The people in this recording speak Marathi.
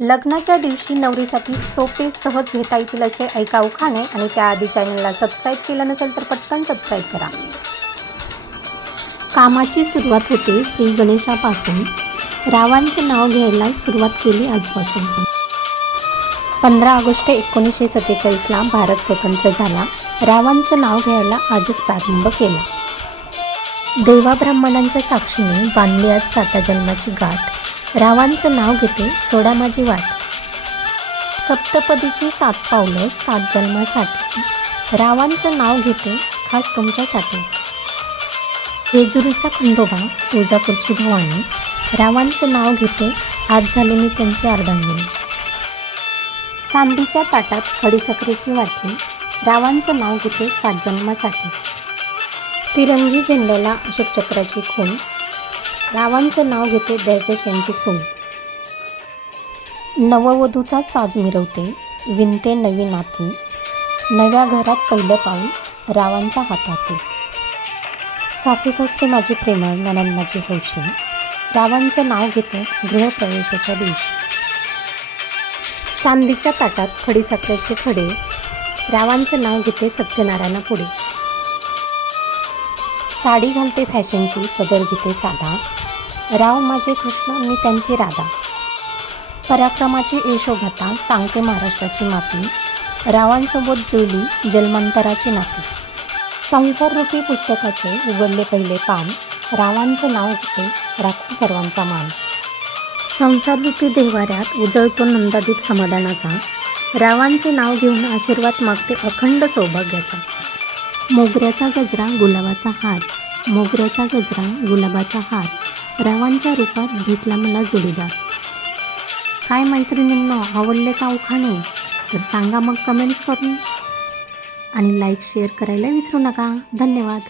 लग्नाच्या दिवशी नवरीसाठी सोपे सहज घेता येतील असे ऐका उखाणे आणि त्याआधी चॅनलला सबस्क्राईब केलं नसेल तर पटकन सबस्क्राईब करा. कामाची सुरुवात होते श्री गणेशापासून. रावांचं नाव घ्यायला सुरुवात केली आजपासून. पंधरा ऑगस्ट एकोणीसशे सत्तेचाळीसला भारत स्वतंत्र झाला. रावांचं नाव घ्यायला आजच प्रारंभ केला. देवा ब्राह्मणांच्या साक्षीने बांधली आज साता जन्माची गाठ. रावांचं नाव घेते सोडा माझी वाट. सप्तपदीची सात पावलं सात जन्मासाठी. रावांचं नाव घेते खास तुमच्यासाठी. वेजुरीचा खंडोबा तुळजापूरची भवानी. रावांचं नाव घेते आज झाले मी त्यांची अर्धांगिनी. चांदीच्या ताटात खडीसाखरेची वाटी रावांचं नाव घेते सात जन्मासाठी. तिरंगी झेंड्याला अशोकचक्राची खूण रावांचं नाव घेते ब्रजेश यांची सून. नववधूचा साज मिरवते विनते नवी नाती नव्या घरात पहिलं पाऊल रावांच्या हाताते. सासू सासरे माझी प्रेमळ ननंद माझी हौशी रावांचं नाव घेते गृहप्रवेशाच्या दिवशी. चांदीच्या ताटात खडीसाखरेचे खडे रावांचं नाव घेते सत्यनारायणा पुढे साडी घालते फॅशनची पदर घेते साधा. राव माझे कृष्ण मी त्यांची राधा. पराक्रमाची यशोगाथा सांगते महाराष्ट्राची माती. रावांसोबत जुळली जन्मांतराची नाती. संसाररूपी पुस्तकाचे उघडले पहिले पान. रावांचं नाव घेते राखून सर्वांचा मान. संसाररूपी देवाऱ्यात उजळतो नंदादीप समाधानाचा. रावांचे नाव घेऊन आशीर्वाद मागते अखंड सौभाग्याचा. मोगऱ्याचा गजरा गुलाबाचा हार मोगऱ्याचा गजरा गुलाबाचा हार. रावांच्या रूपात भेटला मला जोडीदार. काय मैत्रिणींनो आवडले का उखाणे? तर सांगा मग कमेंट्स करून. आणि लाईक शेअर करायला विसरू नका. धन्यवाद.